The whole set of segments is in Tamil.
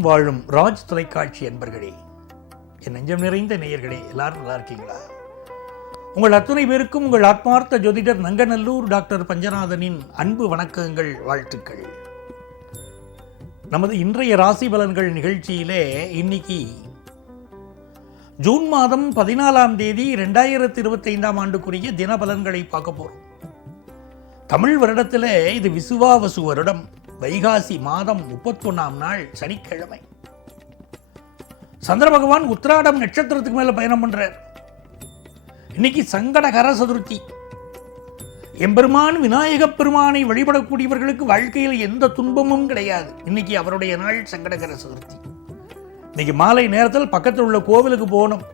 உலகெங்கும் வாழும் ராஜ் தொலைக்காட்சி அன்பர்களே, என் நெஞ்சம் நிறைந்த நேயர்களே, எல்லாரும் நல்லா இருக்கீங்களா? உங்கள் அத்துணை பேருக்கும் உங்கள் ஆத்மார்த்த ஜோதிடர் நங்கநல்லூர் டாக்டர் பஞ்சநாதனின் அன்பு வணக்கங்கள், வாழ்த்துக்கள். நமது இன்றைய ராசி பலன்கள் நிகழ்ச்சியிலே இன்னைக்கு ஜூன் மாதம் 14ஆம் தேதி 2025ஆம் ஆண்டுக்குரிய தின பலன்களை பார்க்க போறோம். தமிழ் வருடத்தில் இது விசுவாவசு வருடம், வைகாசி மாதம் 31ஆம் நாள் சனிக்கிழமை. சந்திர பகவான் உத்திராடம் நட்சத்திரத்துக்கு மேல பயணம் பண்றார். இன்னைக்கு சங்கடகர சதுர்த்தி. எம்பெருமான் விநாயகப் பெருமானை வழிபடக்கூடியவர்களுக்கு வாழ்க்கையில் எந்த துன்பமும் கிடையாது. இன்னைக்கு அவருடைய நாள் சங்கடகர சதுர்த்தி. இன்னைக்கு மாலை நேரத்தில் பக்கத்தில் உள்ள கோவிலுக்கு போகணும்.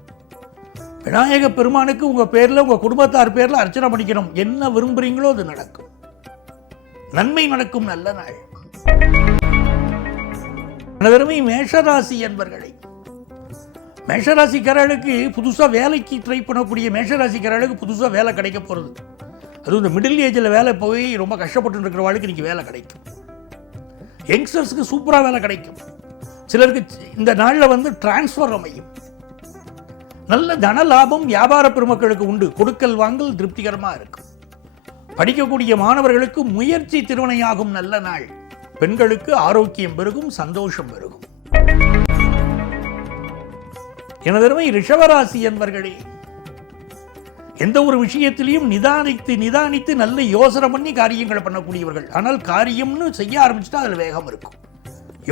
விநாயக பெருமானுக்கு உங்க பேர்ல, உங்க குடும்பத்தார் பேர்ல அர்ச்சனை பண்ணிக்கணும். என்ன விரும்புறீங்களோ அது நடக்கும். நன்மை நடக்கும் நல்ல நாள். அனைவருமே மேஷராசி என்பர்களை, மேஷராசிக்காரர்களுக்கு புதுசா வேலைக்கு ட்ரை பண்ணக்கூடிய மேஷராசிக்காரர்களுக்கு புதுசா வேலை கிடைக்க போறது. அதுவும் இந்த மிடில் ஏஜில் வேலை போய் ரொம்ப கஷ்டப்பட்டு இருக்கிறவாளுக்கு இன்னைக்கு வேலை கிடைக்கும். யங்ஸ்டர்ஸ்க்கு சூப்பரா வேலை கிடைக்கும். சிலருக்கு இந்த நாளில் டிரான்ஸ்ஃபர் அமையும். நல்ல தன லாபம் வியாபார பெருமக்களுக்கு உண்டு. கொடுக்கல் வாங்கல் திருப்திகரமா இருக்கும். படிக்கக்கூடிய மாணவர்களுக்கு முயற்சி திருவினையாகும் நல்ல நாள். பெண்களுக்கு ஆரோக்கியம் பெருகும், சந்தோஷம் பெருகும். எனதருமை ரிஷபராசி என்பர்களே, எந்த ஒரு விஷயத்திலையும் நிதானித்து நல்ல யோசனை பண்ணி காரியங்களை பண்ணக்கூடியவர்கள். ஆனால் காரியம்னு செய்ய ஆரம்பிச்சுட்டா அதில் வேகம் இருக்கும்.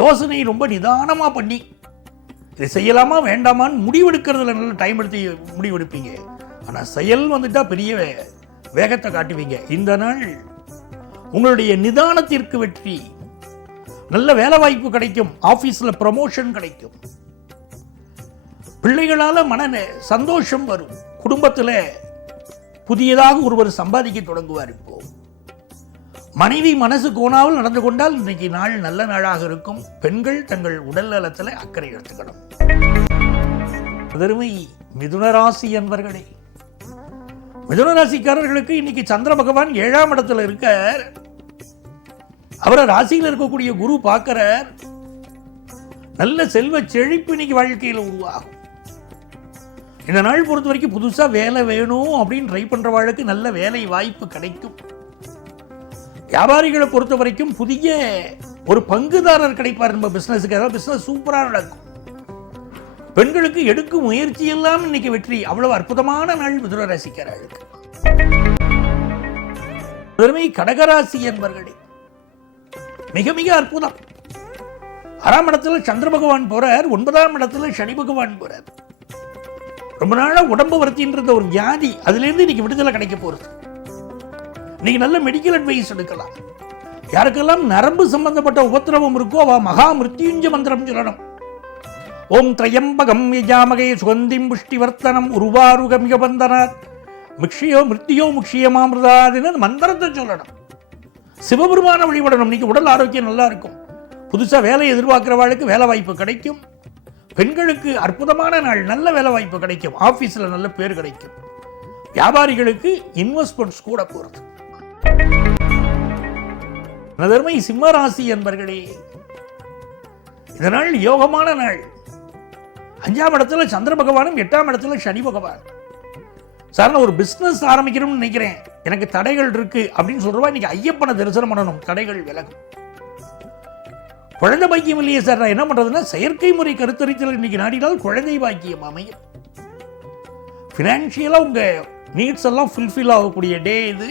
யோசனை ரொம்ப நிதானமா பண்ணி இதை செய்யலாமா வேண்டாமான்னு முடிவெடுக்கிறதுல நல்ல டைம் எடுத்து முடிவெடுப்பீங்க. ஆனால் செயல் வந்துட்டா பெரிய வேகத்தை காட்டுவீங்க. இந்த நாள் உங்களுடைய நிதானத்திற்கு வெற்றி. நல்ல வேலை வாய்ப்பு கிடைக்கும். ஆபீஸ்ல ப்ரமோஷன் கிடைக்கும். பிள்ளைகளால சந்தோஷம் வரும். குடும்பத்தில் புதியதாக ஒருவர் சம்பாதிக்க தொடங்குவார். இப்போ மனைவி மனசு கோணாமல் நடந்து கொண்டால் இன்னைக்கு நாள் நல்ல நாளாக இருக்கும். பெண்கள் தங்கள் உடல் நலத்தில் அக்கறை எடுத்துக்கணும். அதருமை மிதுனராசி என்பர்களே, மிதுனராசிக்காரர்களுக்கு இன்னைக்கு சந்திர பகவான் 7ஆம் இடத்துல இருக்கார். அவரை ராசியில் இருக்கக்கூடிய குரு பார்க்கிறார். நல்ல செல்வ செழிப்பு இன்னைக்கு வாழ்க்கையில் உருவாகும். இந்த நாள் பொறுத்த வரைக்கும் புதுசா வேலை வேணும் அப்படின்னு ட்ரை பண்றவாளுக்கு நல்ல வேலை வாய்ப்பு கிடைக்கும். வியாபாரிகளை பொறுத்த வரைக்கும் புதிய ஒரு பங்குதாரர் கிடைப்பார். நம்ம பிசினஸுக்கு அதாவது பிசினஸ் சூப்பரா நடக்கும். பெண்களுக்கு எடுக்கும் முயற்சி எல்லாம் இன்னைக்கு வெற்றி. அவ்வளவு அற்புதமான நாள் மிதுன ராசிக்காரர்களுக்கு. கடகராசி என்பர்களே, மிக மிக அற்புதம். 6ஆம் இடத்துல சந்திர பகவான் போறார். 9ஆம் இடத்துல சனி பகவான் போறார். ரொம்ப நாளா உடம்பு வருத்தின்ற ஒரு வியாதி, அதுல இருந்து இன்னைக்கு விடுதலை கிடைக்க போறது. இன்னைக்கு நல்ல மெடிக்கல் அட்வைஸ் எடுக்கலாம். யாருக்கெல்லாம் நரம்பு சம்பந்தப்பட்ட உபத்திரவம் இருக்கோ அவ மகா மிருத்யுஞ்ச மந்திரம் சொல்லணும். ஓம் திரையம்பகம் யஜாமகே சுகந்திம் புஷ்டிவர்த்தனம் உருவாருகமிக பந்தனாத் மிக்ஷியோ மிருத்தியோ முக்ஷியமாமிருதாதுன்னு மந்திரத்தை சொல்லணும். சிவபெருமான வழிபடணும். இன்னைக்கு உடல் ஆரோக்கியம் நல்லா இருக்கும். புதுசா வேலை எதிர்பார்க்கிறவாளுக்கு வேலை வாய்ப்பு கிடைக்கும். பெண்களுக்கு அற்புதமான நாள். நல்ல வேலை வாய்ப்பு கிடைக்கும். ஆபீஸ்ல நல்ல பேர் கிடைக்கும். வியாபாரிகளுக்கு இன்வெஸ்ட்மெண்ட்ஸ் கூட போறது. நதர்மை சிம்மராசி என்பர்களே, இதனால் யோகமான நாள். 5ஆம் இடத்துல சந்திர பகவானும் 8ஆம் இடத்துல சனி பகவான். சார், நான் ஒரு பிசினஸ் ஆரம்பிக்கணும்னு நினைக்கிறேன், எனக்கு தடைகள் இருக்கு அப்படின்னு சொல்றவா இன்னைக்கு ஐயப்பனை தரிசனம் பண்ணணும். தடைகள் விலகும். குழந்தை பாக்கியம் இல்லையே சார், நான் என்ன பண்றதுன்னா செயற்கை முறை கருத்தரித்தல் இன்னைக்கு நாடினால் குழந்தை பாக்கியம் அமையும். பினான்சியலா உங்க நீட்ஸ் எல்லாம் ஃபுல்ஃபில் ஆகக்கூடிய டே இது.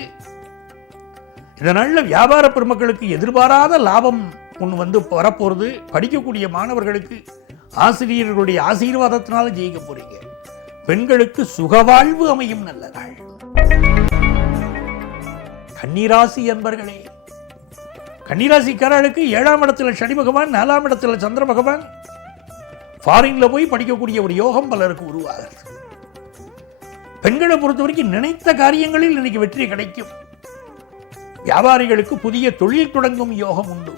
இந்த நாளில் வியாபார பெருமக்களுக்கு எதிர்பாராத லாபம் ஒன்று வரப்போறது. படிக்கக்கூடிய மாணவர்களுக்கு ஆசிரியர்களுடைய ஆசீர்வாதத்தினால ஜெயிக்க போறீங்க. பெண்களுக்கு சுகவாழ்வு அமையும் நல்ல நாள். கன்னிராசி என்பர்களே, கன்னிராசிக்காரர்களுக்கு 7ஆம் இடத்துல சனி பகவான், 4ஆம் இடத்துல சந்திர பகவான். ஃபாரின்ல போய் படிக்கக்கூடிய ஒரு யோகம் பலருக்கு உருவாகிறது. பெண்களை பொறுத்த வரைக்கும் நினைத்த காரியங்களில் இன்னைக்கு வெற்றி கிடைக்கும். வியாபாரிகளுக்கு புதிய தொழில் தொடங்கும் யோகம் உண்டு.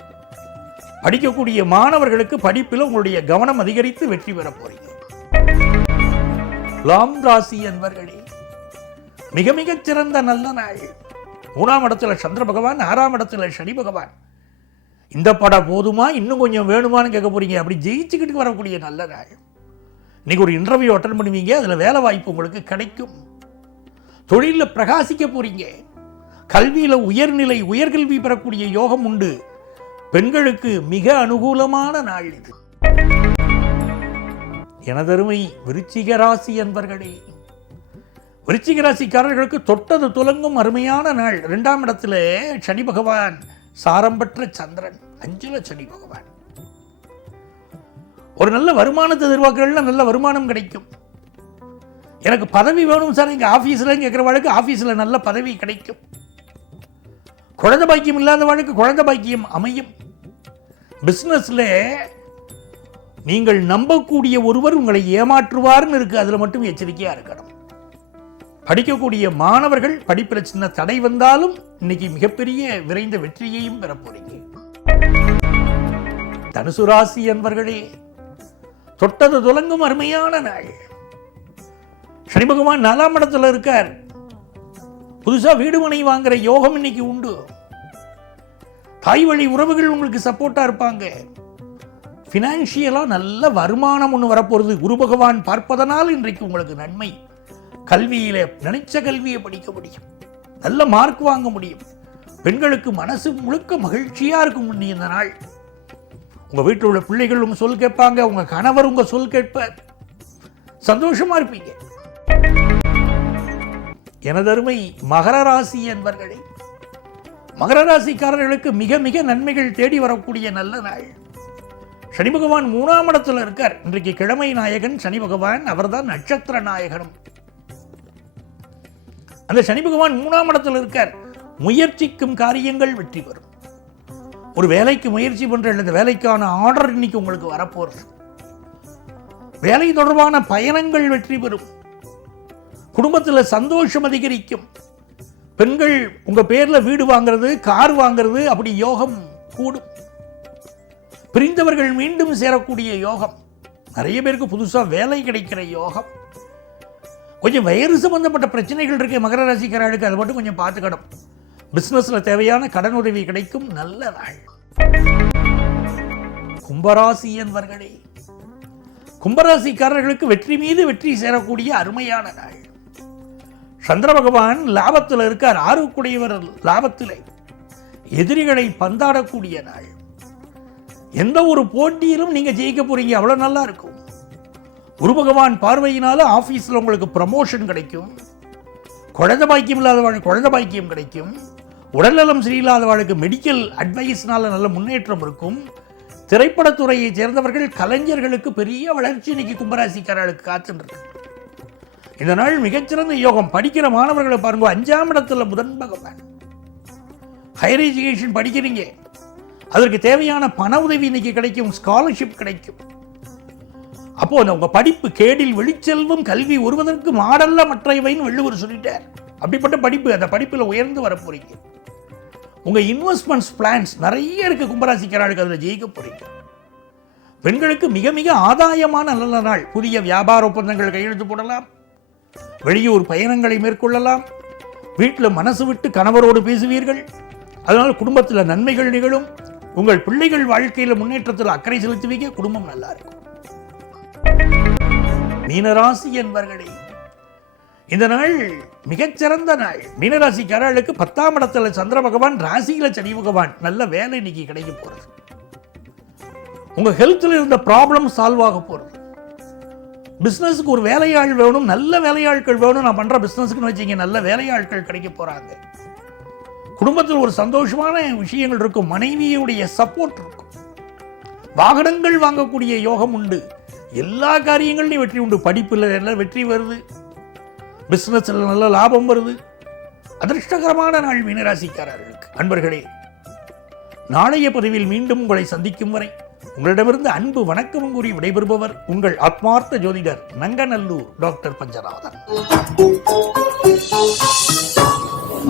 படிக்கக்கூடிய மாணவர்களுக்கு படிப்பில் உங்களுடைய கவனம் அதிகரித்து வெற்றி பெற போறீங்க. துலாம் ராசி என்பர்களே, மிக மிகச் சிறந்த நல்ல நாள். 3ஆம் இடத்துல சந்திர பகவான், 6ஆம் இடத்துல சனி பகவான். இந்த படம் போதுமா, இன்னும் கொஞ்சம் வேணுமான்னு கேட்க போறீங்க. அப்படி ஜெயிச்சுக்கிட்டு வரக்கூடிய நல்ல நாள். இன்னைக்கு ஒரு இன்டர்வியூ அட்டன் பண்ணுவீங்க, அதில் வேலை வாய்ப்பு உங்களுக்கு கிடைக்கும். தொழிலில் பிரகாசிக்க போறீங்க. கல்வியில் உயர்நிலை உயர்கல்வி பெறக்கூடிய யோகம் உண்டு. பெண்களுக்கு மிக அனுகூலமான நாள் இது. எனதருமை விருச்சிக ராசி அன்பர்களே, விருச்சிக ராசிக்காரர்களுக்கு தொட்டது துலங்கும் அருமையான நாள். 2ஆம் இடத்துல சனி பகவான், சாரம் பெற்ற சந்திரன், 5ல சனி பகவான். ஒரு நல்ல வருமானத்தை எதிர்பார்க்கறதுல நல்ல வருமானம் கிடைக்கும். எனக்கு பதவி வேணும் சார் எங்கள் ஆஃபீஸில் கேட்குறவாளுக்கு ஆஃபீஸில் நல்ல பதவி கிடைக்கும். குழந்தை பாக்கியம் இல்லாதவாளுக்கு குழந்தை பாக்கியம் அமையும். பிஸ்னஸில் நீங்கள் நம்பக்கூடிய ஒருவர் உங்களை ஏமாற்றுவார்னு இருக்கு, அதில் மட்டும் எச்சரிக்கையாக இருக்கணும். படிக்கக்கூடிய மாணவர்கள் படிப்பில் சின்ன தடை வந்தாலும் இன்னைக்கு மிகப்பெரிய விரைந்த வெற்றியையும் பெற போறீங்க. தனுசு ராசி என்பர்களே, தொட்டது துலங்கும் அருமையான நாள். சனி பகவான் 4ஆம் இடத்துல இருக்கார். புதுசா வீடு மனை வாங்குற யோகம் இன்னைக்கு உண்டு. தாய் வழி உறவுகள் உங்களுக்கு சப்போர்ட்டா இருப்பாங்க. பினான்சியலா நல்ல வருமானம் ஒன்று வரப்போறது. குரு பகவான் பார்ப்பதனால் இன்றைக்கு உங்களுக்கு நன்மை. கல்வியில நினைச்ச கல்வியை படிக்க முடியும், நல்ல மார்க் வாங்க முடியும். பெண்களுக்கு மனசு முழுக்க மகிழ்ச்சியா இருக்கும் இந்த நாள். உங்க வீட்டில் உள்ள பிள்ளைகள் உங்க சொல் கேட்பாங்க, உங்க கணவர் உங்க சொல் கேட்பார், சந்தோஷமா இருப்பீங்க. எனதருமை மகர ராசி என்பர்களே, மகர ராசிக்காரர்களுக்கு மிக மிக நன்மைகள் தேடி வரக்கூடிய நல்ல நாள். சனி பகவான் 3ஆம் இடத்துல இருக்கார். இன்றைக்கு கிழமை நாயகன் சனி பகவான், அவர்தான் நட்சத்திர நாயகனும். அந்த சனி பகவான் 3ஆம் இடத்துல இருக்கார். முயற்சிக்கும் காரியங்கள் வெற்றி பெறும். ஒரு வேலைக்கு முயற்சி பண்ற இந்த வேலைக்கான ஆர்டர் இன்னைக்கு உங்களுக்கு வரப்போறது. வேலை தொடர்பான பயணங்கள் வெற்றி பெறும். குடும்பத்தில் சந்தோஷம் அதிகரிக்கும். பெண்கள் உங்க பேர்ல வீடு வாங்கிறது, கார் வாங்கிறது, அப்படி யோகம் கூடும். பிரிந்தவர்கள் மீண்டும் சேரக்கூடிய யோகம். நிறைய பேருக்கு புதுசா வேலை கிடைக்கிற யோகம். கொஞ்சம் வயிறு சம்பந்தப்பட்ட பிரச்சனைகள் இருக்கு மகர ராசிக்காரர்களுக்கு, அதை மட்டும் கொஞ்சம் பார்த்துக்கணும். பிசினஸ்ல தேவையான கடன் உதவி கிடைக்கும். நல்ல நாள். கும்பராசி என்பர்களே, கும்பராசிக்காரர்களுக்கு வெற்றி மீது வெற்றி சேரக்கூடிய அருமையான நாள். சந்திர பகவான் லாபத்தில் இருக்கார். 6க்குடையவர் லாபத்திலே. எதிரிகளை பந்தாடக்கூடிய நாள். எந்த ஒரு போட்டியிலும் நீங்க ஜெயிக்க போறீங்க, அவ்வளவு நல்லா இருக்கும். குரு பகவான் பார்வையினால ஆபீஸ்ல உங்களுக்கு ப்ரமோஷன் கிடைக்கும். குழந்தை பாக்கியம் இல்லாதவர்களுக்கு குழந்தை பாக்கியம் கிடைக்கும். உடல்நலம் சரியில்லாதவர்களுக்கு மெடிக்கல் அட்வைஸ்னால நல்ல முன்னேற்றம் இருக்கும். திரைப்படத்துறையை சேர்ந்தவர்கள் கலைஞர்களுக்கு பெரிய வளர்ச்சி இன்னைக்கு கும்பராசிக்காரர்களுக்கு காத்துருக்கு. இந்த நாள் மிகச்சிறந்த யோகம். படிக்கிற மாணவர்களை பாருங்க, 5ஆம் இடத்துல புதன் பகவான். ஹையர் எஜுகேஷன் படிக்கிறீங்க, அதற்கு தேவையான பண உதவி இன்னைக்கு கிடைக்கும். ஸ்காலர்ஷிப் கிடைக்கும். அப்போ உங்க படிப்பு கேடில் வெளிச்செல்வம் கல்வி ஒருவதற்கு மாடல்ல மற்றவைன்னு வள்ளுவர் சொல்லிட்டார். அப்படிப்பட்ட படிப்பு, அந்த படிப்புல உயர்ந்து வர போறீங்க. உங்க இன்வெஸ்ட்மெண்ட்ஸ் பிளான்ஸ் நிறைய இருக்கு கும்பராசிக்காரர்களுக்கு, அதில் ஜெயிக்க போறீங்க. பெண்களுக்கு மிக மிக ஆதாயமான நல்ல நாள். புதிய வியாபார ஒப்பந்தங்கள் கையெழுத்து போடலாம். வெளியூர் பயணங்களை மேற்கொள்ளலாம். வீட்டில் மனசு விட்டு கணவரோடு பேசுவீர்கள். அதனால் குடும்பத்தில் நன்மைகள் நிகழும். உங்கள் பிள்ளைகள் வாழ்க்கையில் முன்னேற்றத்தில் அக்கறை செலுத்துவீங்க. குடும்பம் நல்லா இருக்கும். மீனராசி என்பர்களே, இந்த நாள் மிகச்சிறந்த நாள். மீனராசிக்காரர்களுக்கு 10ஆம் இடத்துல சந்திர பகவான், ராசியில சனி பகவான். நல்ல வேலை இன்னைக்கு கிடைக்க போறது. உங்க ஹெல்த்ல இருந்த ப்ராப்ளம் சால்வ் ஆக போறது. பிசினஸுக்கு ஒரு வேலையாள் வேணும், நல்ல வேலையாட்கள் வேணும். நான் பண்ற பிசினஸ்க்குன்னு வச்சீங்க, நல்ல வேலையாட்கள் கிடைக்க போறாங்க. குடும்பத்தில் ஒரு சந்தோஷமான விஷயங்கள் இருக்கும். மனைவியுடைய சப்போர்ட் இருக்கும். வாகனங்கள் வாங்கக்கூடிய யோகம் உண்டு. எல்லா காரியங்களையும் வெற்றி உண்டு. படிப்பில் நல்ல வெற்றி வருது. பிசினஸ்ல நல்ல லாபம் வருது. அதிர்ஷ்டகரமான நாள் மீனராசிக்காரர்களுக்கு. அன்பர்களே, நாளைய பதிவில் மீண்டும் உங்களை சந்திக்கும் வரை உங்களிடமிருந்து அன்பு வணக்கம் கூறி விடைபெறுபவர் உங்கள் ஆத்மார்த்த ஜோதிடர் நங்கநல்லூர் டாக்டர் பஞ்சநாதன்.